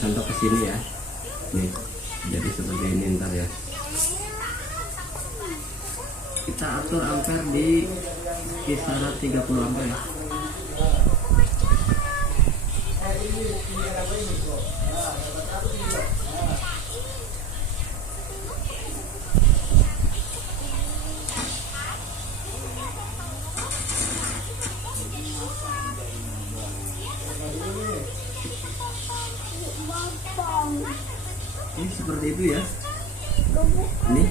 contoh ke sini ya. Nih, jadi seperti ini ntar ya. Kita atur ampere di kisaran 30 ampere ya. Ini seperti itu ya. Ini